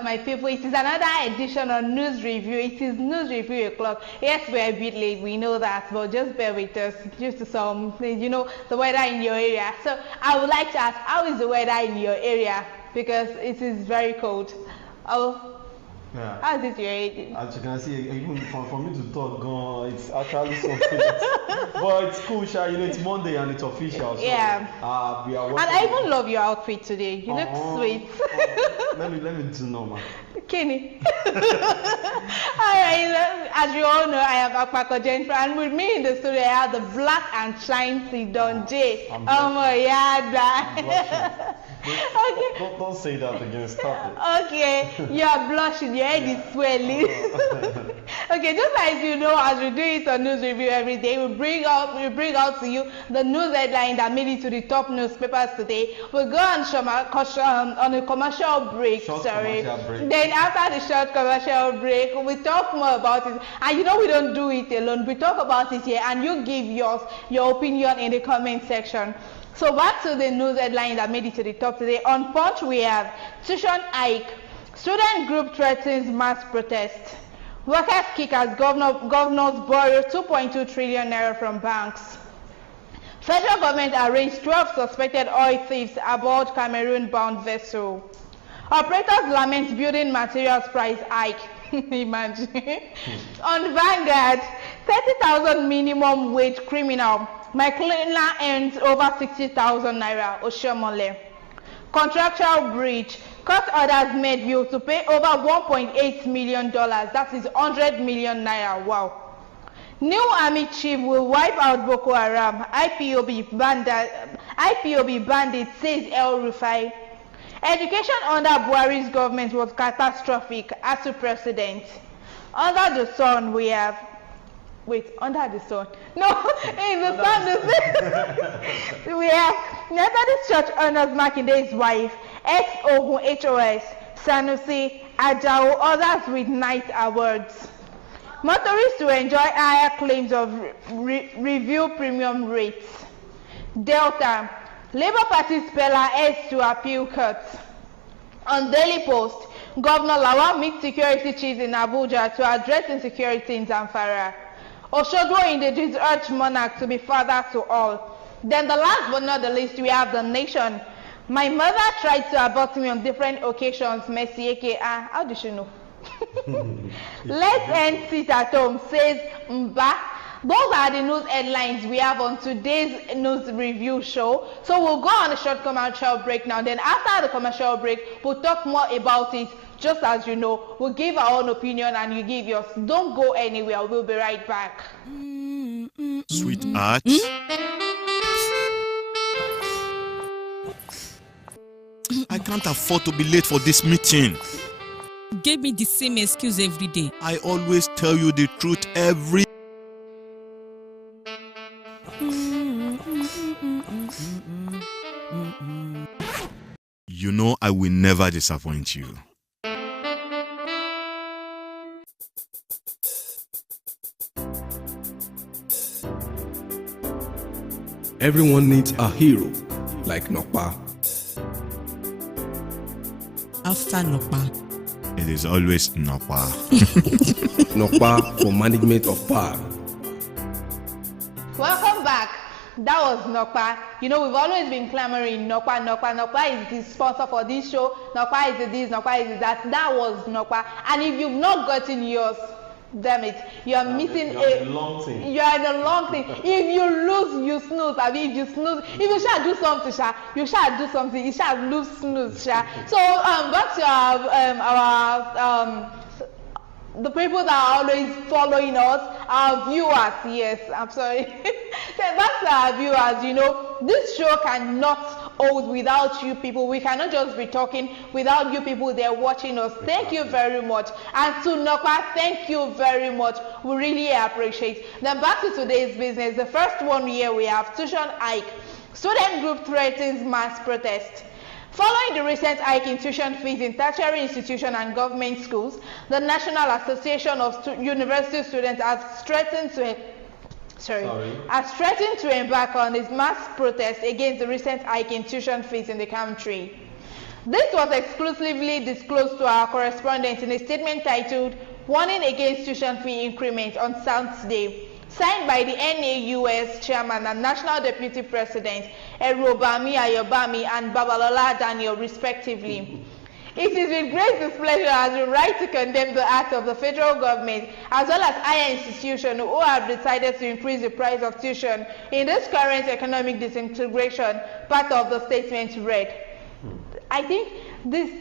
up, my people? It is another edition of News Review. It is News Review o'clock. Yes, we're a bit late, we know that, but just bear with us due to some, the weather in your area. So I would like to ask, how is the weather in your area? Because it is very cold. Yeah. How is it your area? As you can see, even for me to talk, it's actually something. But it's cool, Sha. It's Monday and it's official. So, yeah. We are. And I even love your outfit today. You look sweet. Let me do normal. Kenny. Alright, as you all know, I am Akpako Jennifer, and with me in the studio I have the black and shiny Don J. Oh my God. Okay. Don't say that again. Stop it. Okay, you are blushing, your head is swelling. Okay, just like you know, as we do it on News Review every day, we bring out to you the news headline that made it to the top newspapers today. We'll go on a commercial break. Commercial break. Then after the short commercial break, we talk more about it. And we don't do it alone. We talk about it here, and you give your opinion in the comment section. So back to the news headline that made it to the top today. On Punch, we have tuition hike. Student group threatens mass protest. Workers kick as governors borrow 2.2 trillion naira from banks. Federal government arraigned 12 suspected oil thieves aboard Cameroon-bound vessel. Operators lament building materials price hike. Imagine. On Vanguard, 30,000 minimum wage criminal. My cleaner earns over 60,000 naira. Oshomole. Contractual breach. Court orders made you to pay over $1.8 million. That is 100 million naira. Wow. New army chief will wipe out Boko Haram. IPOB bandit says El Rufai. Education under Buhari's government was catastrophic. Asu president. Under the sun we have. Wait, under the sun. No, in the sun. We have Methodist Church honors Makinde's wife, ex-Ogun HOS, Sanusi, Ajao, others with night awards. Motorists to enjoy higher claims of review premium rates. Delta, Labour Party speller heads to appeal cuts. On Daily Post, Governor Lawal meets security chiefs in Abuja to address insecurity in Zamfara. Oshogbo indigenous urge monarch to be father to all. Then the last but not the least, we have The Nation. My mother tried to abort me on different occasions. Messi, aka, how did she know? Let's end sit at home, says Mba. Those are the news headlines we have on today's news review show. So we'll go on a short commercial break now. Then after the commercial break, we'll talk more about it. Just as you know, we'll give our own opinion and you give yours. Don't go anywhere. We'll be right back. Sweetheart. I can't afford to be late for this meeting. Give me the same excuse every day. I always tell you the truth every. You know I will never disappoint you. Everyone needs a hero, like Nokpa. After Nokpa, it is always Nokpa. Nokpa for management of power. Welcome back. That was Nokpa. We've always been clamoring Nokpa. Nokpa is the sponsor for this show. Nokpa is this, Nokpa is that. That was Nokpa. And if you've not gotten yours, damn it, you are missing a long thing. You are in a long thing. If you lose, you snooze. I mean, if you snooze, if you shall do something, you shall do something. You shall lose, snooze. So back to our the people that are always following us, our viewers. Yes, I'm sorry. Back to our viewers. This show cannot hold without you people. We cannot just be talking without you people there watching us. Thank you very much. And to Nokpa, thank you very much. We really appreciate. Then back to today's business. The first one here we have tuition hike. Student group threatens mass protest. Following the recent hike in tuition fees in tertiary institutions and government schools, the National Association of University Students has threatened to embark on its mass protest against the recent hike in tuition fees in the country. This was exclusively disclosed to our correspondent in a statement titled Warning Against Tuition Fee Increment on Saturday, signed by the NAUS chairman and national deputy president Erobami Ayobami and Babalola Daniel respectively. It is with great displeasure as we write to condemn the act of the federal government as well as higher institutions who have decided to increase the price of tuition in this current economic disintegration, part of the statement read. I think these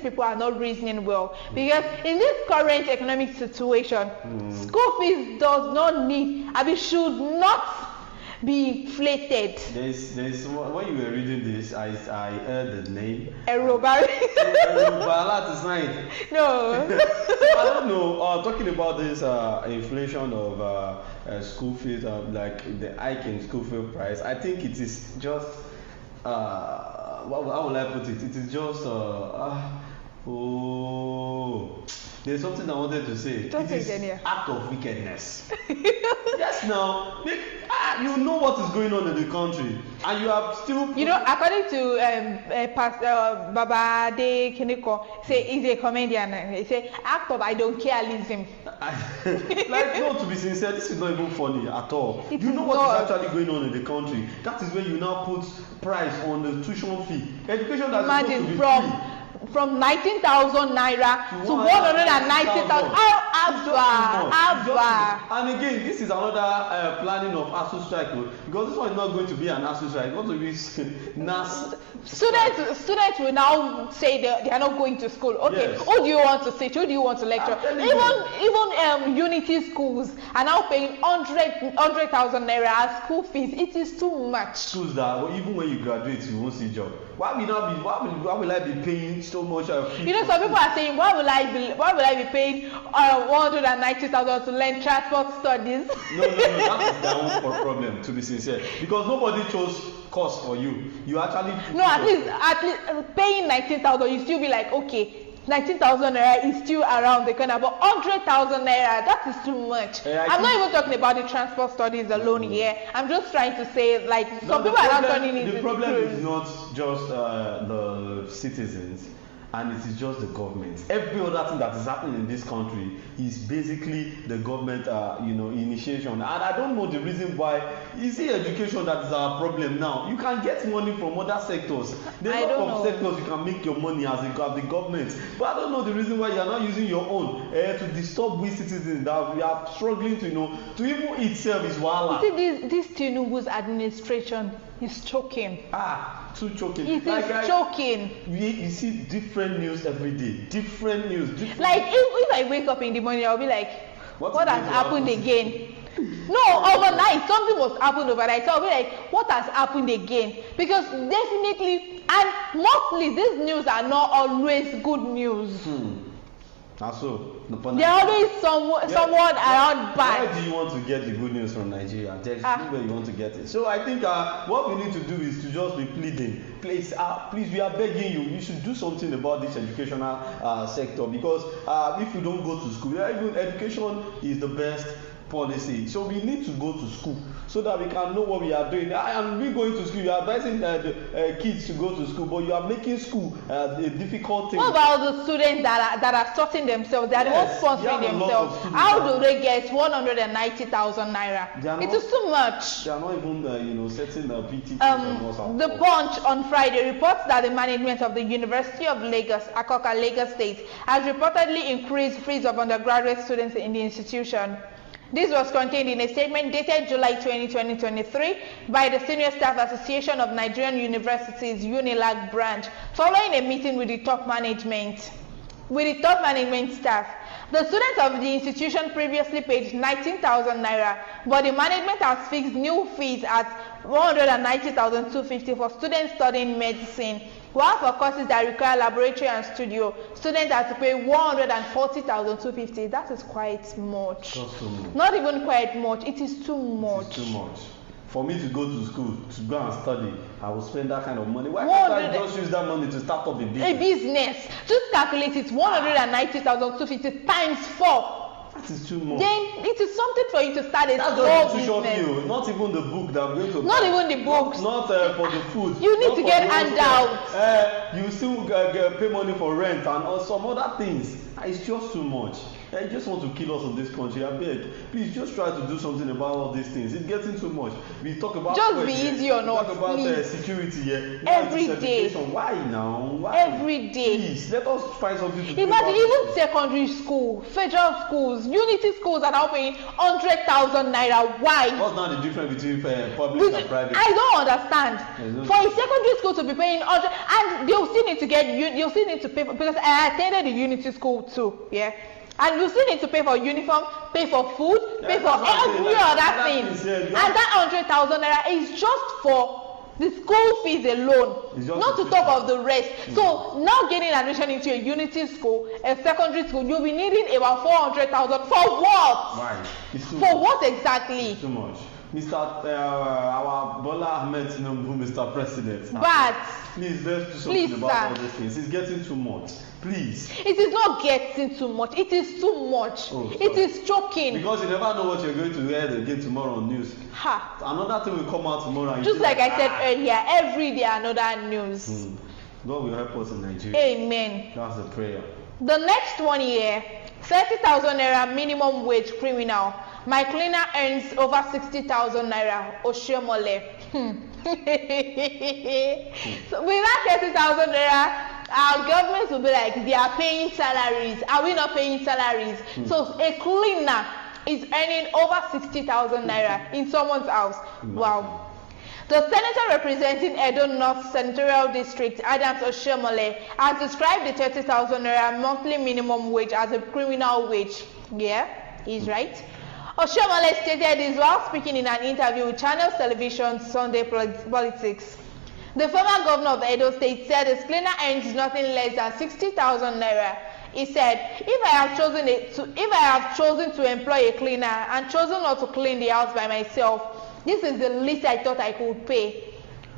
people are not reasoning well, because in this current economic situation, school fees does not need, should not be inflated. There's when you were reading this, I heard the name. Erobari. Erobala is not. No. So I don't know. Talking about this inflation of school fees, like the hike in school fee price, I think it is just. How will I put it? It is just there's something I wanted to say. It is act of wickedness. Yes, now you know what is going on in the country, and you have still. You know, according to Pastor Baba De Kiniko, say he's a comedian. He say act of I don't careism. Like, no, to be sincere, this is not even funny at all. You know what is actually going on in the country. That is when you now put price on the tuition fee. Education that's supposed to be free. From 19,000 naira to 190,000. And again, this is another planning of ASU strike, because this one is not going to be an ASU strike. It's going to be NAS. Students will now say they are not going to school. Okay, yes. Who do you want to teach? Who do you want to lecture? Even unity schools are now paying 100,000 naira as school fees. It is too much. Schools that even when you graduate, you won't see a job. Why will I be paying so much? You know, some people are saying, why will I be paying 190,000 to learn transport studies? No, that is their own problem, to be sincere, because nobody chose course for you. You actually at least paying 19,000, you still be like, okay, 19,000 naira is still around the corner, but 100,000 naira, that is too much. I'm not even talking about the transport studies alone here. I'm just trying to say, like, some people are not turning into. The problem is not just the citizens, and it is just the government. Every other thing that is happening in this country is basically the government, initiation. And I don't know the reason why. You see, education that is our problem now. You can get money from other sectors. There's a lot of sectors you can make your money as the government. But I don't know the reason why you are not using your own to disturb we citizens that we are struggling to even itself is wahala. You see, this Tinubu's administration is choking. Too choking. It is choking. You see different news every day. Different news. Like if I wake up in the morning, I'll be like, what has happened again? No, overnight something must happen overnight. So I'll be like, what has happened again? Because definitely, and mostly these news are not always good news. So there are always someone around bad. Why do you want to get the good news from Nigeria? There's where you want to get it. So I think what we need to do is to just be pleading. Please, we are begging you. You should do something about this educational sector, because if you don't go to school, even education is the best policy. So we need to go to school so that we can know what we are doing. And we going to school, you are advising the kids to go to school, but you are making school a difficult thing. What about the students that are sorting themselves? They are the ones sponsoring themselves. How do they get 190,000 naira? It is too much. They are not even setting the PT. The Punch on Friday reports that the management of the University of Lagos, Akoka, Lagos State, has reportedly increased fees of undergraduate students in the institution. This was contained in a statement dated July 20, 2023 by the Senior Staff Association of Nigerian Universities UNILAG branch following a meeting with the top management staff. The students of the institution previously paid 19,000 naira, but the management has fixed new fees at 190,250 for students studying medicine. While for courses that require laboratory and studio, students have to pay 140,250. That is quite much. Not even quite much. It is too much. It is too much. For me to go to school, to go and study, I will spend that kind of money. Why can't I just use that money to start up a business? Just calculate it. 190,250 times 4. That is too much. Then it is something for you to start a That's small just the tuition business. fee, not even the book that I'm going to Not buy. even the books. Not for the food. You need not to for get the hostel. handouts. You still pay money for rent and some other things. It's just too much. You just want to kill us in this country. I beg. Please just try to do something about all these things. It's getting too much. We talk about Just be easy or not, talk about please. Security here. Every day. Why now? Why? Every day. Please let us find something to do. Imagine about even this. secondary school, federal schools, unity schools are now paying 100,000 naira. Why? What's now the difference between public and private? I don't understand. Yes, For a secondary school to be paying 100, and they'll still need to they'll still need to pay for, because I attended the unity school too, yeah. And you still need to pay for uniform, pay for food, pay for every other thing. And that 100,000 naira is just for the school fees alone, not to talk of the rest. So now getting admission into a unity school, a secondary school, you'll be needing about 400,000 for what? Why? It's too For much. what exactly? It's too much. Mr. Our Bola Ahmed Tinubu, Mr. President. But Please let's do something Please, about sir. all these things. It's getting too much. Please. it is not getting too much. It is too much. Oh, It sorry. is choking. Because you never know what you're going to hear again tomorrow on news. Ha. Another thing will come out tomorrow. And Just you like feel I said earlier, every day another news. God will help us in Nigeria. Amen. That's a prayer. The next 1 year, 30,000 naira minimum wage criminal. My cleaner earns over 60,000 naira. Oshiomole. So with that 30,000 naira, our government will be like, they are paying salaries. Are we not paying salaries? So a cleaner is earning over 60,000 naira in someone's house. Wow. The senator representing Edo North Senatorial District, Adams Oshiomole, has described the 30,000 naira monthly minimum wage as a criminal wage. Yeah, he's right. Oshiomole stated this while speaking in an interview with Channels Television Sunday Politics. The former governor of Edo State said his cleaner earns nothing less than 60,000 naira. He said, if I have chosen to employ a cleaner and chosen not to clean the house by myself, this is the least I thought I could pay.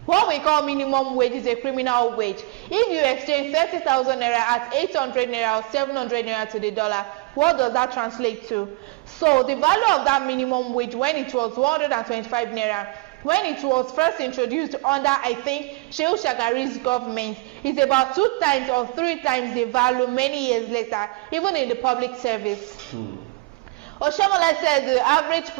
What we call minimum wage is a criminal wage. If you exchange 30,000 naira at 800 naira or 700 naira to the dollar, what does that translate to? So the value of that minimum wage when it was 125 naira, when it was first introduced under, I think, Shehu Shagari's government, is about 2 times or 3 times the value many years later, even in the public service. Oshiomole said the average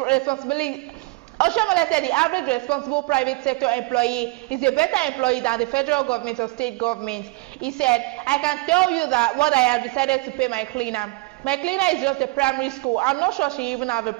responsible private sector employee is a better employee than the federal government or state government. He said, I can tell you that what I have decided to pay my cleaner. My cleaner is just a primary school. I'm not sure she even have a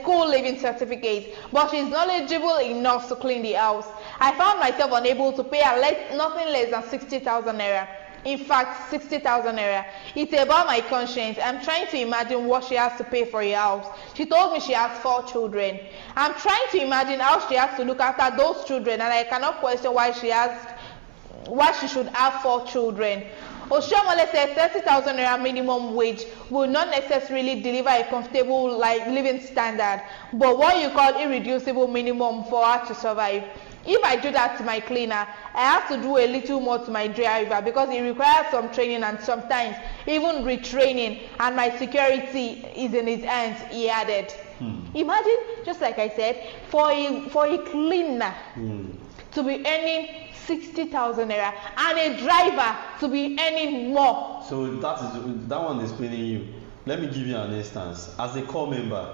school leaving certificate, but she's knowledgeable enough to clean the house. I found myself unable to pay her nothing less than 60,000 naira. In fact, 60,000 naira. It's about my conscience. I'm trying to imagine what she has to pay for a house. She told me she has 4 children. I'm trying to imagine how she has to look after those children, and I cannot question why she should have 4 children. Oshiomole said 30,000 naira minimum wage will not necessarily deliver a comfortable living standard, but what you call irreducible minimum for her to survive. If I do that to my cleaner, I have to do a little more to my driver because it requires some training and sometimes even retraining, and my security is in his hands, he added. Imagine, just like I said, for a cleaner to be earning 60,000 naira and a driver to be earning more. So that one is paying you. Let me give you an instance. As a corps member,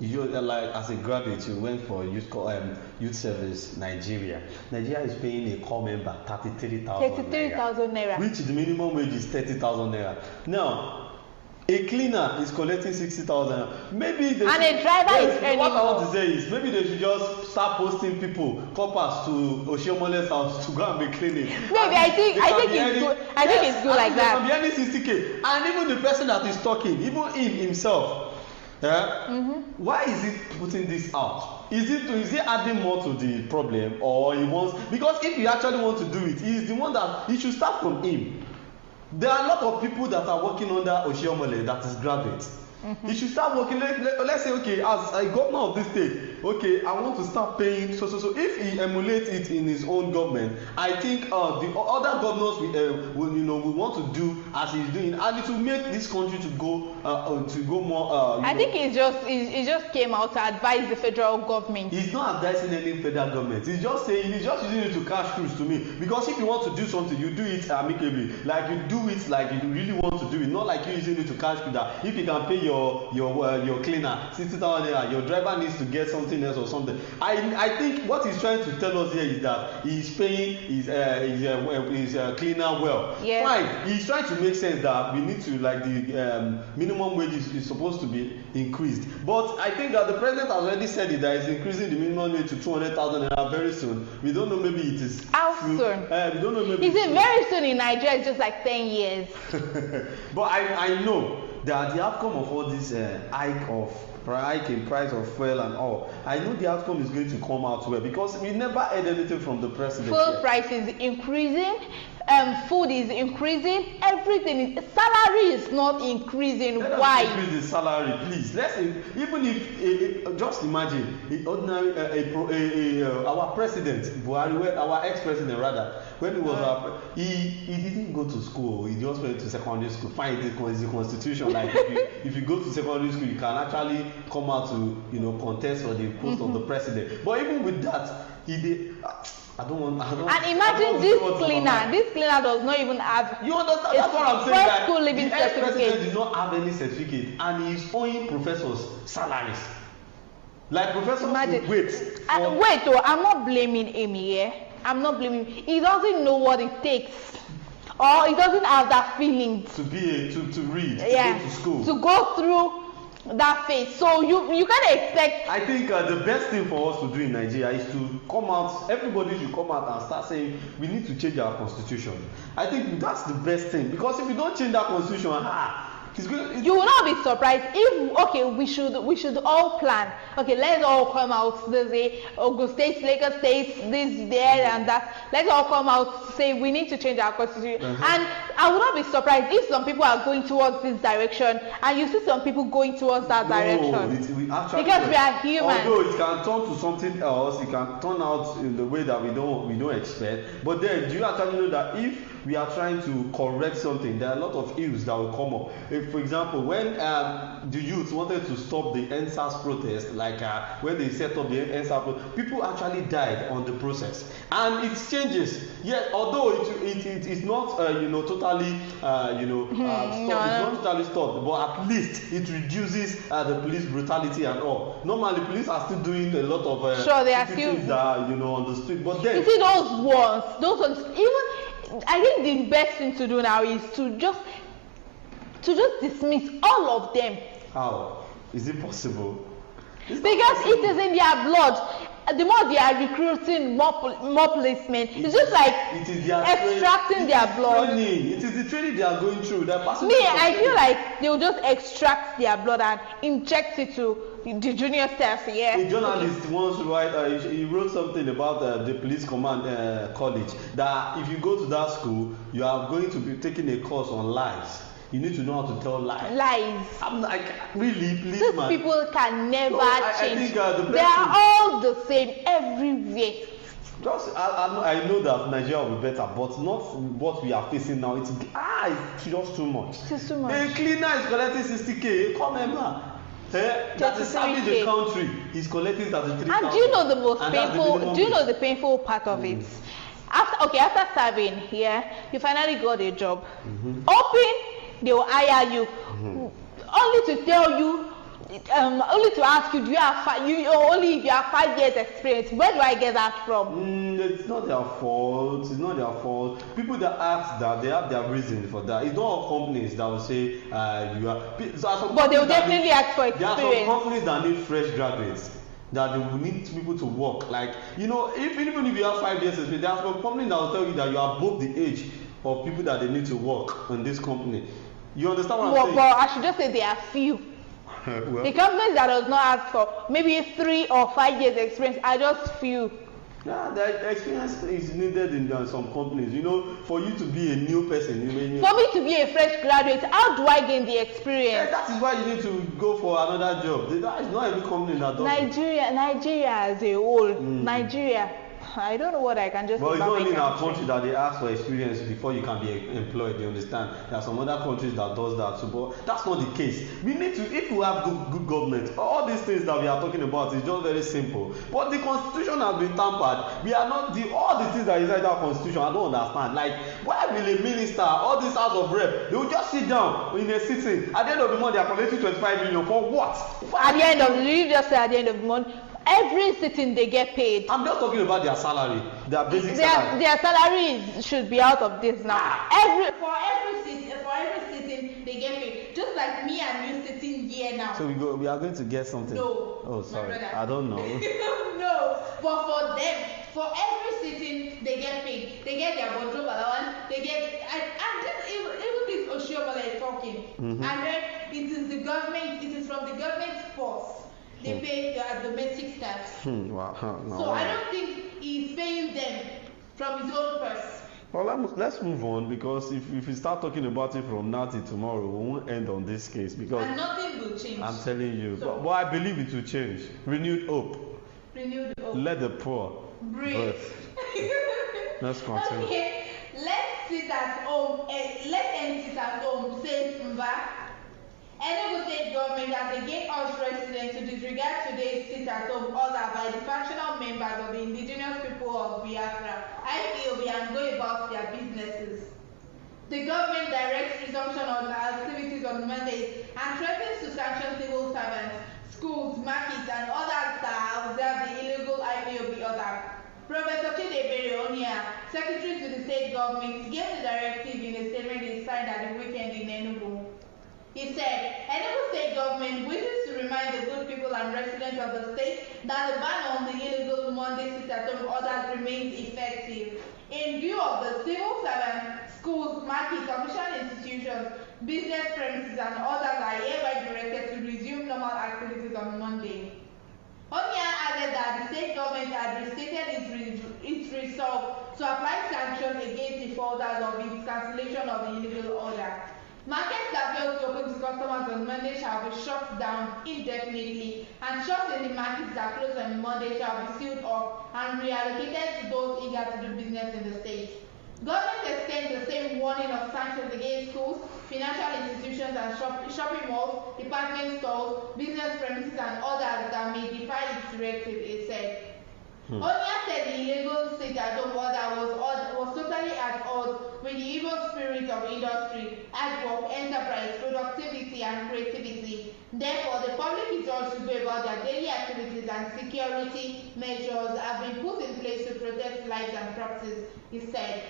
you like as a graduate, you went for youth service Nigeria. Nigeria is paying a corps member 33,000 naira, which the minimum wage is 30,000 naira. Now, a cleaner is collecting 60,000. Maybe they and a driver is earning what I more. want to say is maybe they should just start posting people, coppers to Oshiomole's house to go and be cleaning. Maybe I think it's good. I think it's good like that. They can be earning 60k, and even the person that is talking, even him himself. Why is he putting this out? Is he adding more to the problem, or he wants? Because if he actually wants to do it, he's the one that he should start from him. There are a lot of people that are working under Oshiomole that is graduate. He should start working. Let's say, okay, as a governor of this state, okay, I want to start paying. So if he emulates it in his own government, I think the other governors will want to do as he's doing, and it will make this country to go more. I think he just came out to advise the federal government. He's not advising any federal government. He's just saying, he's just using it to cash cruise to me. Because if you want to do something, you do it amicably. Like you do it like you really want to do it, not like you using it to cash cruise. That if you can pay your cleaner 60,000 naira, your driver needs to get something else or something. I think what he's trying to tell us here is that he's paying his cleaner well. Yes. Fine. He's trying to make sense that we need to, like, the minimum wage is supposed to be increased. But I think that the president has already said it, that he's increasing the minimum wage to 200,000 naira very soon. We don't know, maybe it is How soon. soon? We don't know, maybe. He said very soon in Nigeria. It's just like 10 years. But I know that the outcome of all this hike in price of fuel and all, I know the outcome is going to come out well, because we never heard anything from the president. Fuel price is increasing, food is increasing, everything is, salary is not increasing. Let Why? us increase the salary, please. Even if just imagine our president Buhari, our ex-president rather, when he was he didn't go to school. He just went to secondary school. Fine, it's the constitution. Like if you go to secondary school, you can actually come out to contest for the post of the president. But even with that, he did. And imagine this cleaner. This cleaner does not even have. You understand? That's what I'm saying. Like, school living the ex-president certificate. did not have any certificate, and he's owing professors salaries. Like professors wait. I'm not blaming him here. I'm not blaming him. He doesn't know what it takes, or he doesn't have that feeling to read, to go to school, to go through that phase. So you can't expect. I think the best thing for us to do in Nigeria is to come out. Everybody should come out and start saying we need to change our constitution. I think that's the best thing, because if we don't change that constitution, you will not be surprised if we should all plan. Okay, let's all come out this day, Ogun State, Lagos State, this, there, and that. Let's all come out, say we need to change our constitution. And I will not be surprised if some people are going towards this direction, and you see some people going towards that direction. Because we are human. Although it can turn to something else, it can turn out in the way that we don't expect. But then, do you actually know that if we are trying to correct something, there are a lot of ills that will come up. If, for example, when the youth wanted to stop the NSAS protest, like when they set up the NSAS protest, people actually died on the process. And it changes. Yeah, although it's not totally stopped. It's not totally stopped, but at least it reduces the police brutality and all. Normally, police are still doing a lot of sure, they are still on the street. But then you see those ones, even I think the best thing to do now is to just dismiss all of them. How is it possible? Because it is in their blood. The more they are recruiting more policemen, it's just like extracting their blood. It is the training they are going through. I feel like they will just extract their blood and inject it to the junior staff. Yeah. A journalist once he wrote something about the police command college, that if you go to that school, you are going to be taking a course on lies. You need to know how to tell lies. I'm like, really, please, these man. people can never change. I think, they are all the same everywhere. I know that Nigeria will be better, but not what we are facing now. It's just too much. It's too much. A cleaner is collecting 60K. Come on, man. That is serving the country. He's collecting 33,000. And do you know the most painful? Do you know the painful part of it? After serving here, you finally got a job. Hoping they will hire you, only to tell you, only to ask you, do you have only if you have 5 years experience? Where do I get that from? It's not their fault. It's not their fault. People that ask that, they have their reason for that. It's not all companies that will say you are. But they will definitely ask for experience. There are some companies that need fresh graduates, that they will need people to work. Like, even if you have 5 years experience, there are some companies that will tell you that you are above the age of people that they need to work in this company. You understand what I'm saying? But I should just say there are few. Well, the companies that does not ask for maybe 3 or 5 years experience are just few. Yeah, the experience is needed in some companies. You know, for you to be a new person, for me to be a fresh graduate, how do I gain the experience? Yeah, that is why you need to go for another job. It's not every company that does Nigeria as a whole, Nigeria. I don't know what I can just. But it's not only in our country that they ask for experience before you can be employed. You understand? There are some other countries that does that too, but that's not the case. We need to, if we have good government, all these things that we are talking about is just very simple. But the constitution has been tampered. We are not all the things that is inside that constitution. I don't understand. Like, why will a minister, all this house of rep, they will just sit down in a sitting. At the end of the month, they are collecting 25 million for what? At the end of you just say at the end of the month. Every sitting they get paid. I'm just talking about their salary, their basic salary. Their salary should be out of this now. For every sitting they get paid. Just like me and you sitting here now. So we are going to get something. No. Oh, sorry. I don't know. No. But for them, for every sitting they get paid. They get their wardrobe allowance. They get and this even this Oshiomhole is talking. And then it is the government. It is from the government's purse. They pay their domestic staff. Wow. No, so I don't think he's paying them from his own purse. Well, let's move on, because if we start talking about it from now till tomorrow, we won't end on this case, because and nothing will change. I'm telling you. So, but I believe it will change. Renewed hope. Let the poor breathe. Let's continue. Okay, let's sit at home. Let them sit at home. Say Mba. Enugu State government has again urged residents to disregard today's sit-at-home order by the factional members of the indigenous people of Biafra, IPOB, and go about their businesses. The government directs resumption of activities on Mondays and threatens to sanction civil servants, schools, markets, and others that observe the illegal IPOB order. Professor Chidebere Onia, secretary to the state government, gave the directive in a statement he signed at the weekend in Enugu. He said, Enugu State government wishes to remind the good people and residents of the state that the ban on the illegal Monday sit-at-home orders remains effective. In view of the civil servants, schools, markets, official institutions, business premises, and others are hereby directed to resume normal activities on Monday. Onya added that the state government had restated its resolve to apply sanctions against defaulters of its cancellation of the illegal order. Markets that fail to open to customers on Monday shall be shut down indefinitely, and shops in the markets that close on Monday shall be sealed off and reallocated to those eager to do business in the state. Government extends the same warning of sanctions against schools, financial institutions, and shopping malls, department stores, business premises, and others that may defy its directive, it said. Onya said the illegal sit-at-home order was totally at odds with the evil spirit of industry, hard work, enterprise, productivity, and creativity. Therefore, the public is urged to go about their daily activities, and security measures have been put in place to protect lives and properties, he said.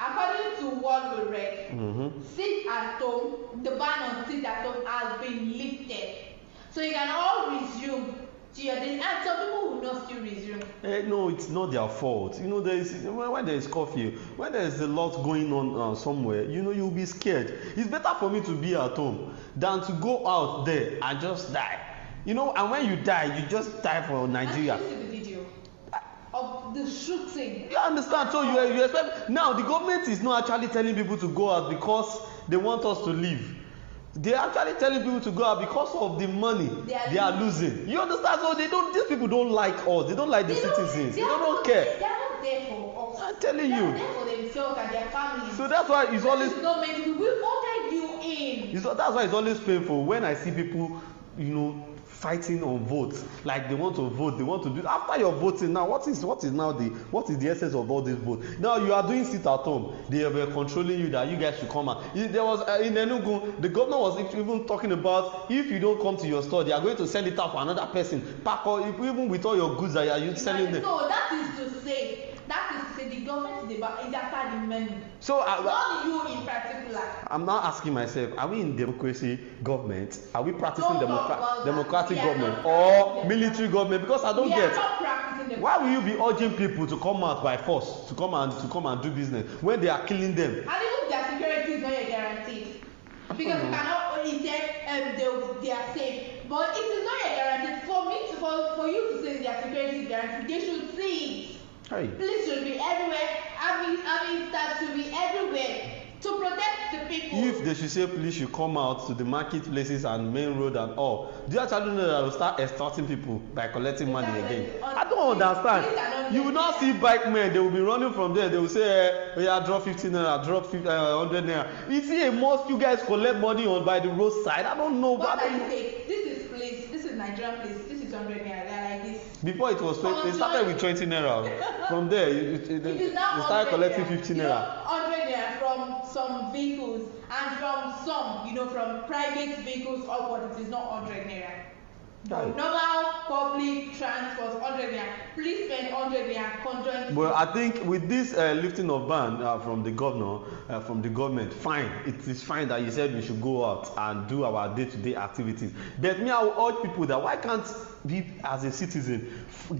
According to what we read, sit at home, the ban on sit at home has been lifted. So you can all resume to your daily, and some people will not still resume. No, it's not their fault. You know, when there is curfew, when there is a lot going on somewhere, you know, you'll be scared. It's better for me to be at home than to go out there and just die. You know, and when you die, you just die for Nigeria. And you see the video of the shooting. You understand? So you expect now the government is not actually telling people to go out because they want us to live. They are actually telling people to go out because of the money they are losing. You understand? So these people don't like us. They don't like the citizens. They don't care. They are not there for us. I'm telling you. They are there for themselves and their families. So that's why it's always. We voted you in. That's why it's always painful when I see people, you know, fighting on votes. Like they want to vote, they want to do. After you're voting now, what is the essence of all this vote? Now you are doing sit at home. They were controlling you that you guys should come out. There was in Enugu, the governor was even talking about if you don't come to your store, they are going to sell it out for another person. Pack or even with all your goods that you are selling them. So that is to say the government is after the money. So not you in particular. I'm now asking myself, are we in democracy government? Are we practicing democratic government or military government? Because I don't get. Why will you be urging people to come out by force to come and do business when they are killing them? And even their security is not yet guaranteed. Because you cannot only say they are safe, but it is not yet guaranteed. For for you to say their security guarantee, they should see it. Hey. Police should be everywhere. Army staff should be everywhere to protect the people. If they should say police should come out to the marketplaces and main road and all, do you actually know that they will start extorting people by collecting money again? I don't understand. You will not see bike men, they will be running from there, they will say, oh yeah, drop 15 naira, drop 100 naira. You see a mosque, you guys collect money on by the roadside. I don't know. What are you saying? This is police, this is Nigerian police, this is 100 naira, they are like this. Before it was 20, they started with 20 naira. From there, they started collecting 15 naira. 100 naira from some vehicles and from some, from private vehicles upward, it is not 100 naira. Right. Normal public transport 100 naira. Please spend 100 naira conjoint. Well, I think with this lifting of ban from the governor, from the government, fine. It is fine that you said we should go out and do our day-to-day activities. But me, I will urge people that why can't we, as a citizen,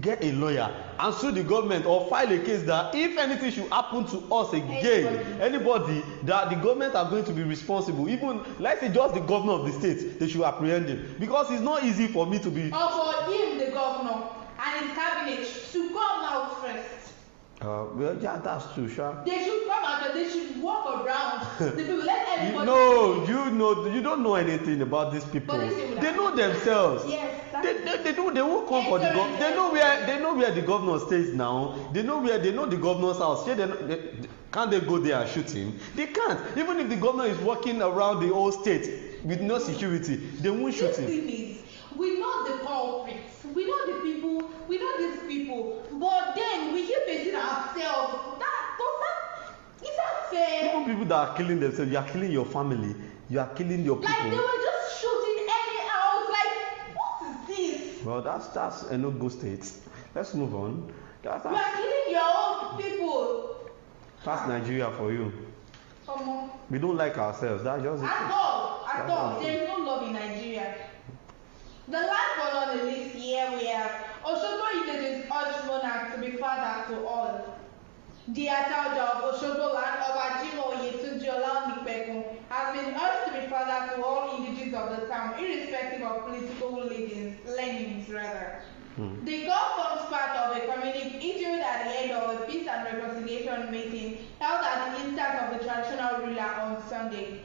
get a lawyer and sue the government or file a case that if anything should happen to us again, anybody, that the government are going to be responsible. Even, let's say, just the governor of the state, they should apprehend him, because it's not easy for me to be. Or for him, the governor and his cabinet, to come out first. Well, yeah, that's true, sure. They should come out and they should walk around. The people, let everybody. You don't know anything about these people. They know themselves. Yes. They won't come for the government. They know where the governor stays now. They know the governor's house. Can't they go there and shoot him? They can't. Even if the governor is walking around the whole state with no security, they won't shoot him. Thing is, we know the culprits. We know the people. We know these people. But then we keep facing ourselves. Is that fair? Even people that are killing themselves, you are killing your family. You are killing your people. Like they were just shooting anyhow. Like, what is this? Well, that's a no-go state. Let's move on. You are killing your own people. That's Nigeria for you. We don't like ourselves. That's just it. At all. There is no love in Nigeria. The last one on the list here we have Osogbo Ileje's urged monarch to be father to all. The Atauja of Osogbo land of Ajimo Yetunji Olaonipekun has been urged to be father to all indigenous of the town, irrespective of political leanings. The call forms part of a communique issued at the end of a peace and reconciliation meeting held at the instance of the traditional ruler on Sunday.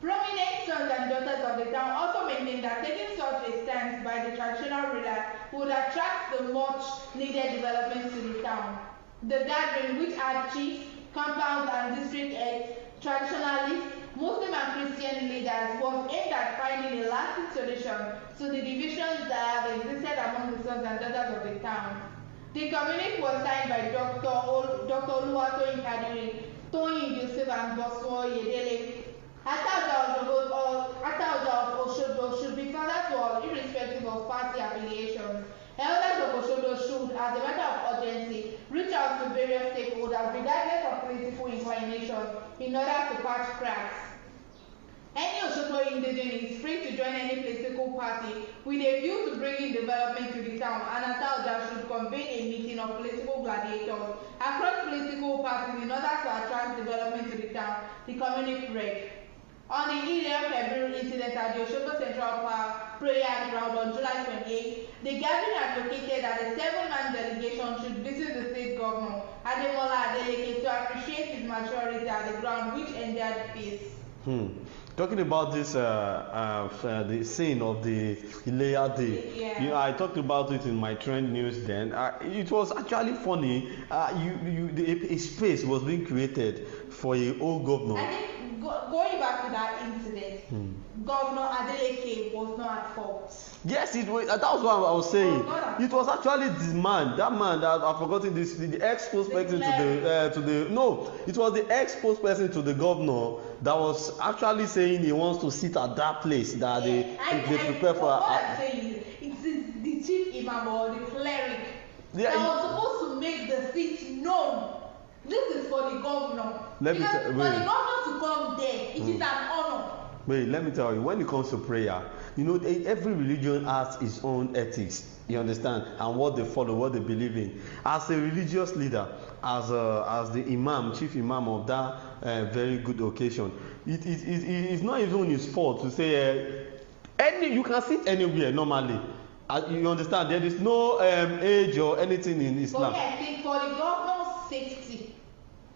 Prominent sons and daughters of the town also maintain that taking such a stance by the traditional ruler would attract the much needed developments to the town. The gathering, which had chiefs, compounds and district heads, traditionalists, Muslim and Christian leaders, was aimed at finding a lasting solution to the divisions that have existed among the sons and daughters of the town. The communique was signed by Dr. Oluwatoyin Kadiri, Toyin Yusuf and Bosco Yedele. Atauja of Osogbo should be father to all, irrespective of party affiliations. Elders of Osogbo should, as a matter of urgency, reach out to various stakeholders, regardless of political inclination, in order to patch cracks. Any Osogbo indigene is free to join any political party with a view to bringing development to the town, and Atauja should convene a meeting of political gladiators across political parties in order to attract development to the town, the communique read. On the eve of February incident at the Osogbo Central Park Prayer Ground on July 28, the gathering advocated that a 7-man delegation should visit the state governor, Ademola Adeleke, to appreciate his maturity at the ground, which engendered peace. Talking about this, the scene of the Ileya Day, I talked about it in my trend news then. It was actually funny. A space was being created for a old governor. I think going back to that incident, Governor Adeleke was not at fault. Yes, that was what I was saying. It was actually that man that I've forgotten this, the ex-spokesperson it was the ex-spokesperson to the governor that was actually saying he wants to sit at that place that they prepare for. What I'm saying is, it's the chief imam or the cleric that was supposed to make the seat known. This is for the governor. For the governor to come there, it is an honor. Wait, let me tell you, when it comes to prayer, every religion has its own ethics, you understand, and what they follow, what they believe in. As a religious leader, as the imam, chief imam of that very good occasion, it's not even his fault to say, you can sit anywhere normally. You understand? There is no age or anything in Islam. But I think for the governor's safety.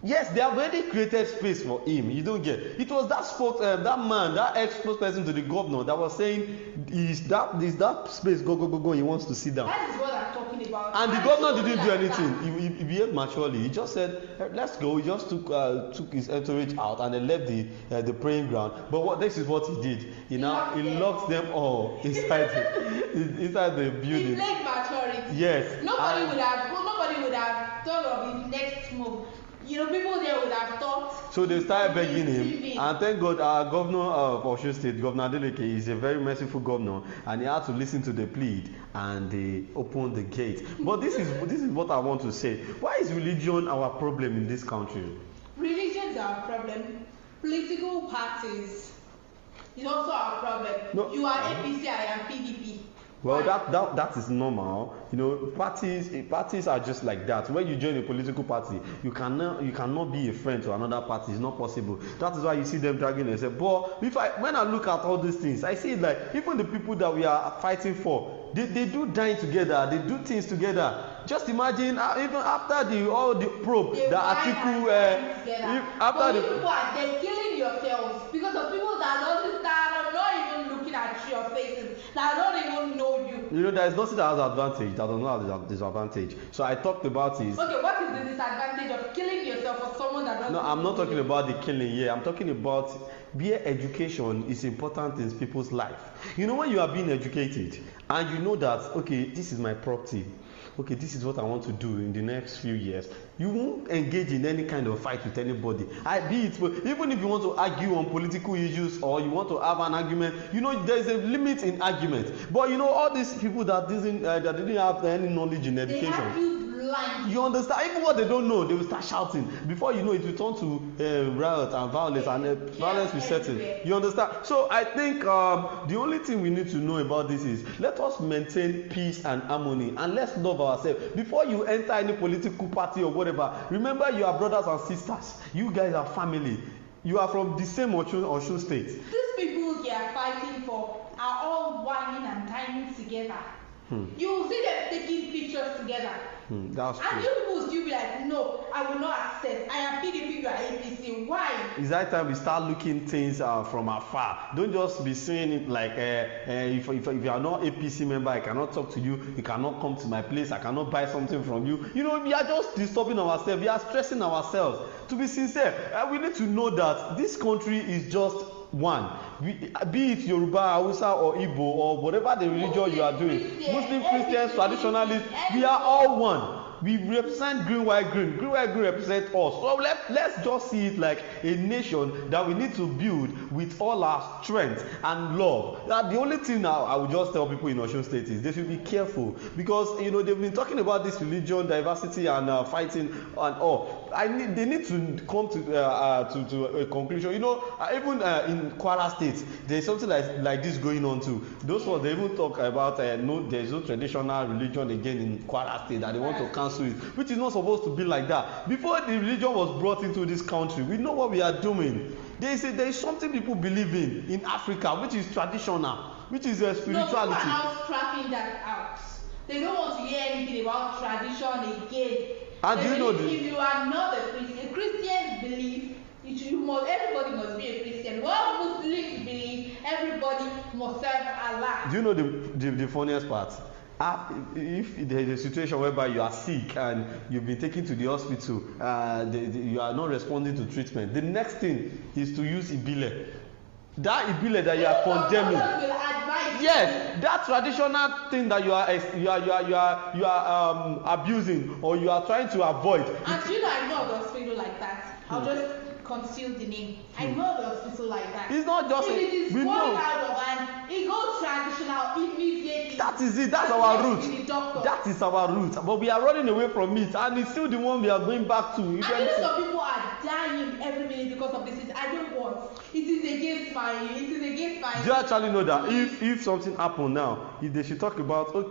Yes, they have already created space for him. You don't get. It was that that man, that ex-spokesperson to the governor that was saying, is that space go? He wants to sit down. That is what I'm talking about. And the governor didn't do anything. He behaved maturely. He just said, "Let's go." He just took his entourage out and they left the praying ground. But this is what he did. He locked them all inside the building. It's like maturity. Yes. Nobody would have thought of his next move. People there would have thought. So they started begging him, and thank God our governor of Osun State, Governor Adeleke, is a very merciful governor, and he had to listen to the plead, and they opened the gate. But this is what I want to say. Why is religion our problem in this country? Religion is our problem. Political parties is also our problem. No. You are APC, I am PDP. Well, that is normal. Parties are just like that. When you join a political party, you cannot be a friend to another party. It's not possible. That is why you see them dragging themselves. But when I look at all these things, I see like even the people that we are fighting for, they do dine together. They do things together. Just imagine even after all the probe, the article, after the people are they're killing yourselves because of people that are not even looking at your faces, that don't even know you. There is nothing that has advantage that does not have disadvantage. So I talked about is. Okay, what is the disadvantage of killing yourself for someone that doesn't? No, I'm not talking about the killing here. I'm talking about where education is important in people's life. When you are being educated and you know that, okay, this is my property. Okay, this is what I want to do in the next few years. You won't engage in any kind of fight with anybody. Even if you want to argue on political issues or you want to have an argument, there is a limit in argument. But all these people that didn't have any knowledge in education. They have you blind. You understand? Even what they don't know, they will start shouting. Before you know it, will turn to riot and violence, and violence will set in. You understand? So I think the only thing we need to know about this is let us maintain peace and harmony, and let's love ourselves. Before you enter any political party or whatever, remember you are brothers and sisters. You guys are family. You are from the same Osun State. These people they are fighting for are all whining and dining together. You will see them taking pictures together. That's true. And you people will still be like, no, I will not accept. I am PDP, you are APC. Why? It's that time we start looking things from afar. Don't just be saying it like, if you are not APC member, I cannot talk to you. You cannot come to my place. I cannot buy something from you. We are just disturbing ourselves. We are stressing ourselves. To be sincere, we need to know that this country is just one. Be it Yoruba, Hausa or Igbo or whatever the religion you are doing, Muslim, Christians, traditionalists, we are all one. We represent green, white, green. Green, white, green represent us. So let's just see it like a nation that we need to build with all our strength and love. That the only thing now I would just tell people in Osun State is they should be careful because they've been talking about this religion, diversity, and fighting and all. They need to come to a conclusion. Even in Kwara State, there's something like this going on too. Those ones they even talk about there's no traditional religion again in Kwara State that they want to cancel it, which is not supposed to be like that. Before the religion was brought into this country, we know what we are doing. There is something people believe in Africa, which is traditional, which is spirituality. No, people are now scrapping that out. They don't want to hear anything about tradition again. And do you know if you are not a Christian, Christians believe everybody must be a Christian. While Muslims believe everybody must serve Allah. Do you know the funniest part? If there is a situation whereby you are sick and you've been taken to the hospital, you are not responding to treatment, the next thing is to use ibile. That ibile that you are condemning. Yes, that traditional thing that you are abusing or you are trying to avoid. And I know of the hospital like that. I'll just conceal the name. I know the hospital like that. It's not just if it is we know. Out of hand, it goes traditional immediately. That is it. That's our route. That is our route. But we are running away from it, and it's still the one we are going back to. And some people are dying every minute because of this. I don't want. It is against my. Do you actually know that if something happen now, if they should talk about you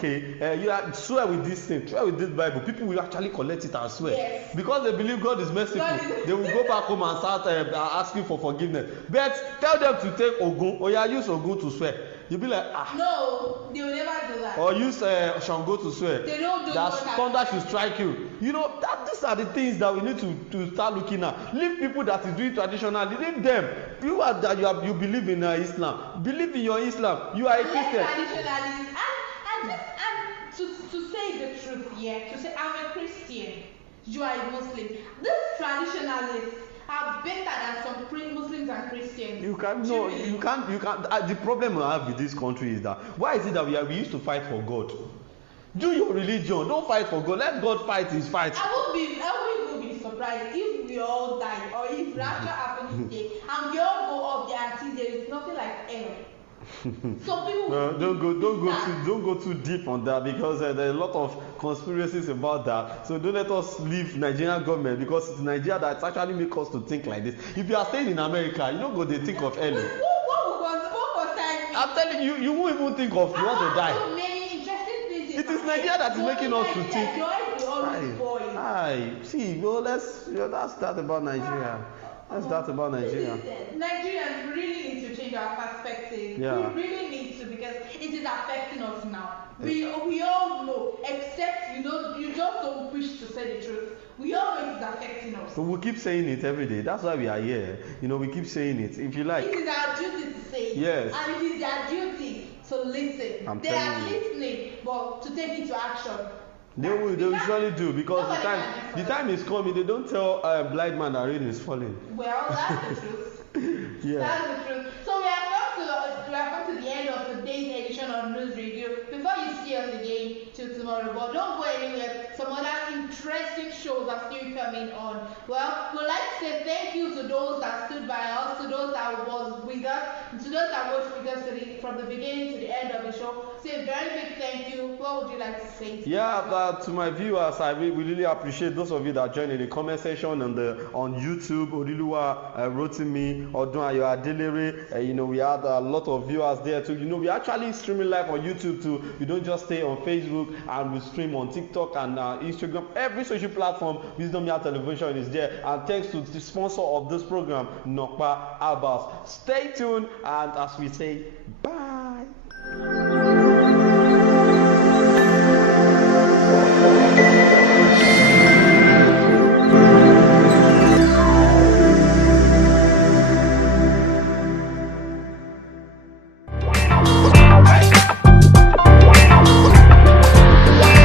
swear with this thing, swear with this Bible, people will actually collect it and swear. Yes. Because they believe God is merciful. They will go back home and start asking for forgiveness. But tell them to take Ogun, or use Ogun to swear. you'll be like, ah. No, they will never do that. Or use Shango to swear. They don't do that that. thunder should strike you. You know, these are the things that we need to start looking at. Leave people that is doing traditional, leave them. You are that you believe in Islam. Believe in your Islam. You are a Christian. Traditionalists, and to say the truth, yeah, to say I'm a Christian, you are a Muslim. These traditionalists are better than some Muslims and Christians. You can't. The problem I have with this country is that why is it that we used to fight for God? Do your religion. Don't fight for God. Let God fight his fight. I won't be surprised if we all die or if rapture happens today and we all go up there and see there is nothing like hell. Some people don't go too deep on that because there are a lot of conspiracies about that. So don't let us leave Nigerian government because it's Nigeria that actually make us to think like this. If you are staying in America, you don't go to think of hell. What I'm telling you, you won't even think of you want to die. So many interesting things. It is Nigeria that is making us to think. See, well, that's that about Nigeria. That's that about Nigeria. Nigerians really need to change our perspective. Yeah. We really need to because it is affecting us now. We all know, except you just don't wish to say the truth. We all know it is affecting us. So we keep saying it every day. That's why we are here. We keep saying it. If you like. It is our duty to say it. Yes. And it is their duty to listen. They are listening, but to take into action. They will surely do because the time is coming. They don't tell a blind man that rain is falling. Well, that's the truth. Yeah. That's the truth. So we have come to the end of today's edition of News Review. Before you see us again till tomorrow, but don't go anywhere. Some other interesting shows are still coming on. Well, we'd like to say thank you to those that stood by us, to those that was with us, and to those that watched with us from the beginning to the end of the show. Say a very big thank you. What would you like to say? To my viewers, we really appreciate those of you that joined in the comment section on YouTube. Odiluwa Rotimi, Odun Ayo Adelere. We had a lot of viewers there too. We actually streaming live on YouTube too. We don't just stay on Facebook, and we stream on TikTok and Instagram. Every social platform, Wisdom Yard Television is there. And thanks to the sponsor of this program, Nokpa Abbas. Stay tuned, and as we say, bye.